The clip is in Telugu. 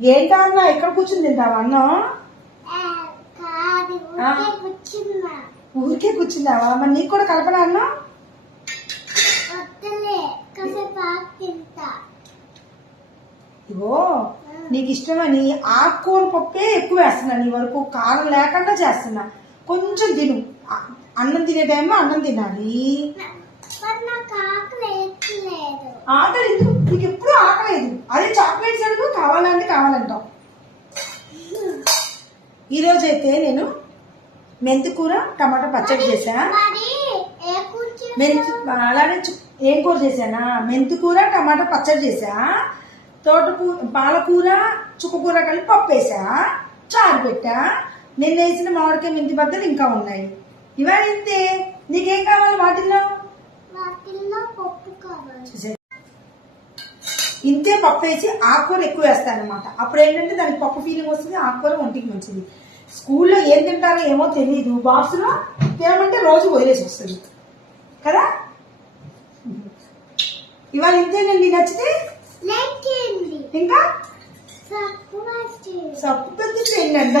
ఏంటా అన్న ఎక్కడ కూర్చుని తింటావా అన్న? ఊరికే కూర్చున్నావా? మరి నీకు కూడా కలపనా అన్న? ఇగో నీకు ఇష్టమని ఆకుకూర పప్పే ఎక్కువ వేస్తున్నా. నీ వరకు కారం లేకుండా చేస్తున్నా. కొంచెం తిను. అన్నం తినే టైంలో అన్నం తినాలి. ఆకలి ఎందుకు? నీకు ఎప్పుడు ఆకలేదు. అదే చాక్లెట్స్ అడుగు, కావాలంటే కావాలంటావు. ఈరోజు అయితే నేను మెంతికూర టమాటా పచ్చడి చేసా. అలానే ఏం కూర చేశానా? మెంతికూర టమాటా పచ్చడి చేసా. తోటకూర, పాలకూర, చుక్కకూర కలిపి పప్పు వేసా. చారు పెట్టా. నిన్న వేసిన మామిడికాయ మెంతి బద్దలు ఇంకా ఉన్నాయి. ఇవాళ ఇంతే. నీకేం కావాలి వాటిల్లో? ఇంతే పప్పు వేసి ఆకుకూర ఎక్కువ వేస్తాను అనమాట. అప్పుడు ఏంటంటే దానికి పప్పు ఫీలింగ్ వస్తుంది. ఆకుకూర ఒంటికి మంచిది. స్కూల్లో ఏం తింటారో ఏమో తెలియదు. బాక్స్లో తినమంటే రోజు వదిలేసి వస్తుంది కదా. ఇవాళ ఇంతేనండి. నచ్చితే ఇంకా సబ్బు చేయండి అంట.